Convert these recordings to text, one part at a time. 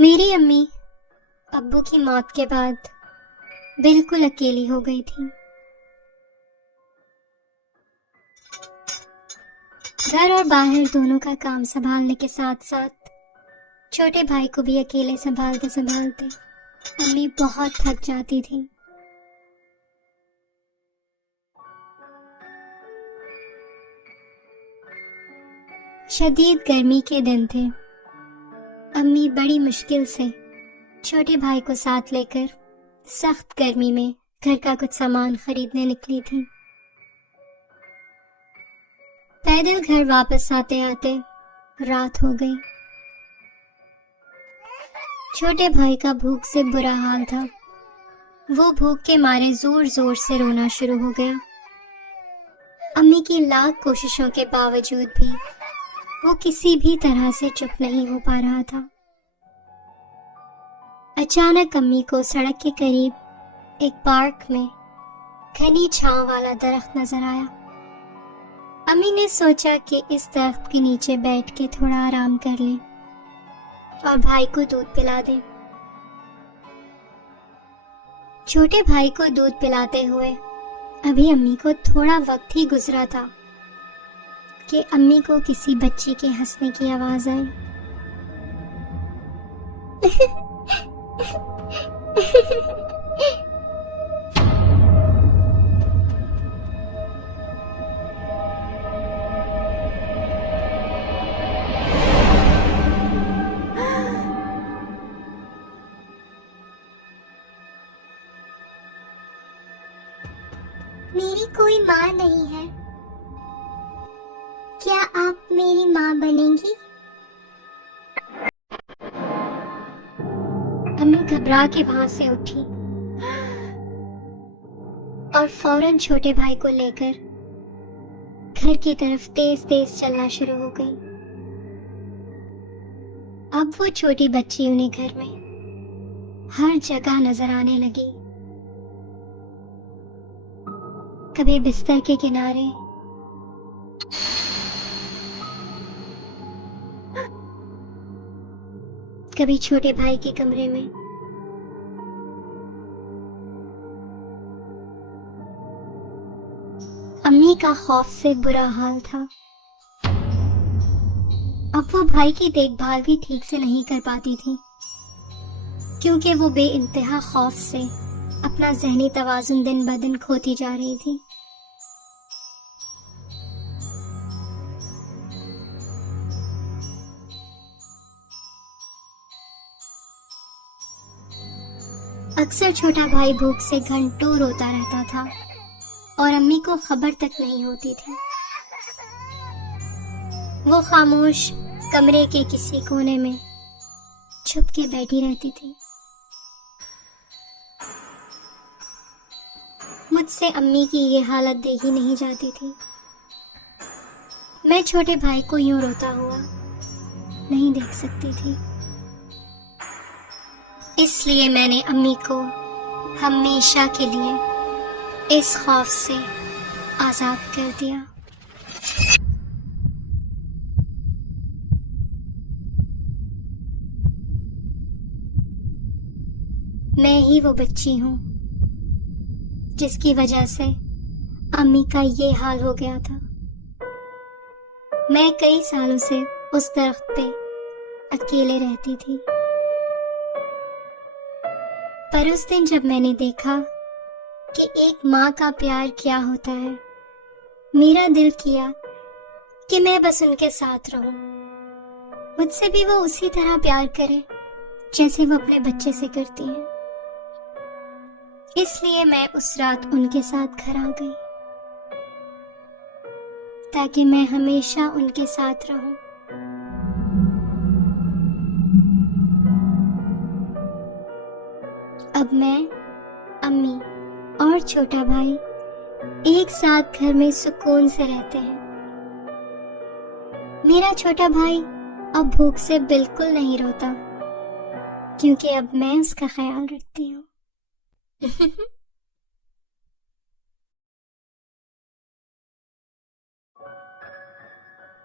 میری امی ابو کی موت کے بعد بالکل اکیلی ہو گئی تھی۔ گھر اور باہر دونوں کا کام سنبھالنے کے ساتھ ساتھ چھوٹے بھائی کو بھی اکیلے سنبھالتے سنبھالتے امی بہت تھک جاتی تھی۔ شدید گرمی کے دن تھے۔ امی بڑی مشکل سے چھوٹے بھائی کو ساتھ لے کر سخت گرمی میں گھر کا کچھ سامان خریدنے نکلی تھی۔ پیدل گھر واپس آتے آتے رات ہو گئی۔ چھوٹے بھائی کا بھوک سے برا حال تھا۔ وہ بھوک کے مارے زور زور سے رونا شروع ہو گیا۔ امی کی لاکھ کوششوں کے باوجود بھی وہ کسی بھی طرح سے چپ نہیں ہو پا رہا تھا۔ اچانک امی کو سڑک کے قریب ایک پارک میں گھنی چھاؤں والا درخت نظر آیا۔ امی نے سوچا کہ اس درخت کے نیچے بیٹھ کے تھوڑا آرام کر لیں اور بھائی کو دودھ پلا دیں۔ چھوٹے بھائی کو دودھ پلاتے ہوئے ابھی امی کو تھوڑا وقت ہی گزرا تھا کہ امی کو کسی بچی کے ہنسنے کی آواز آئی۔ میری کوئی ماں نہیں ہے، کیا آپ میری ماں بنیں گی؟ امی گھبرا کے وہاں سے اٹھی اور فوراً چھوٹے بھائی کو لے کر گھر کی طرف تیز تیز چلنا شروع ہو گئی۔ اب وہ چھوٹی بچی انہیں گھر میں ہر جگہ نظر آنے لگی، کبھی بستر کے کنارے، کبھی چھوٹے بھائی کے کمرے میں۔ امی کا خوف سے برا حال تھا۔ اب وہ بھائی کی دیکھ بھال بھی ٹھیک سے نہیں کر پاتی تھی، کیونکہ وہ بے انتہا خوف سے اپنا ذہنی توازن دن بدن کھوتی جا رہی تھی۔ اکثر چھوٹا بھائی بھوک سے گھنٹوں روتا رہتا تھا اور امی کو خبر تک نہیں ہوتی تھی۔ وہ خاموش کمرے کے کسی کونے میں چھپ کے بیٹھی رہتی تھی۔ مجھ سے امی کی یہ حالت دیکھی نہیں جاتی تھی۔ میں چھوٹے بھائی کو یوں روتا ہوا نہیں دیکھ سکتی تھی، اس لیے میں نے امی کو ہمیشہ کے لیے اس خوف سے آزاد کر دیا۔ میں ہی وہ بچی ہوں جس کی وجہ سے امی کا یہ حال ہو گیا تھا۔ میں کئی سالوں سے اس درخت پہ اکیلے رہتی تھی، پر اس دن جب میں نے دیکھا کہ ایک ماں کا پیار کیا ہوتا ہے، میرا دل کیا کہ میں بس ان کے ساتھ رہوں، مجھ سے بھی وہ اسی طرح پیار کرے جیسے وہ اپنے بچے سے کرتی ہیں۔ اس لیے میں اس رات ان کے ساتھ گھر آ گئی تاکہ میں ہمیشہ ان کے ساتھ رہوں۔ اب میں، امی اور چھوٹا بھائی ایک ساتھ گھر میں سکون سے رہتے ہیں۔ میرا چھوٹا بھائی اب بھوک سے بالکل نہیں روتا، کیونکہ اب میں اس کا خیال رکھتی ہوں۔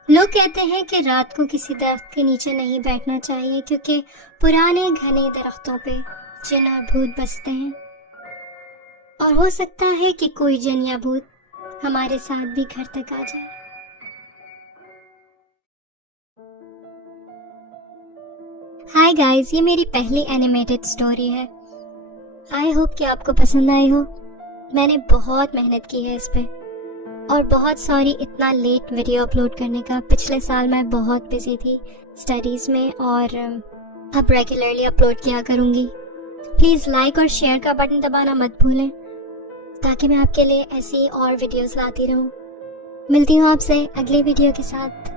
لوگ کہتے ہیں کہ رات کو کسی درخت کے نیچے نہیں بیٹھنا چاہیے کیونکہ پرانے گھنے درختوں پہ جن اور بھوت بستے ہیں، اور ہو سکتا ہے کہ کوئی جن یا بھوت ہمارے ساتھ بھی گھر تک آ جائے۔ ہائی گائز، یہ میری پہلی اینیمیٹڈ سٹوری ہے۔ آئی ہوپ کہ آپ کو پسند آئی ہو۔ میں نے بہت محنت کی ہے اس پہ، اور بہت سوری اتنا لیٹ ویڈیو اپلوڈ کرنے کا۔ پچھلے سال میں بہت بزی تھی اسٹڈیز میں، اور اب ریگولرلی اپلوڈ کیا کروں گی۔ پلیز لائک اور شیئر کا بٹن دبانا مت بھولیں تاکہ میں آپ کے لیے ایسی اور ویڈیوز لاتی رہوں۔ ملتی ہوں آپ سے اگلی ویڈیو کے ساتھ۔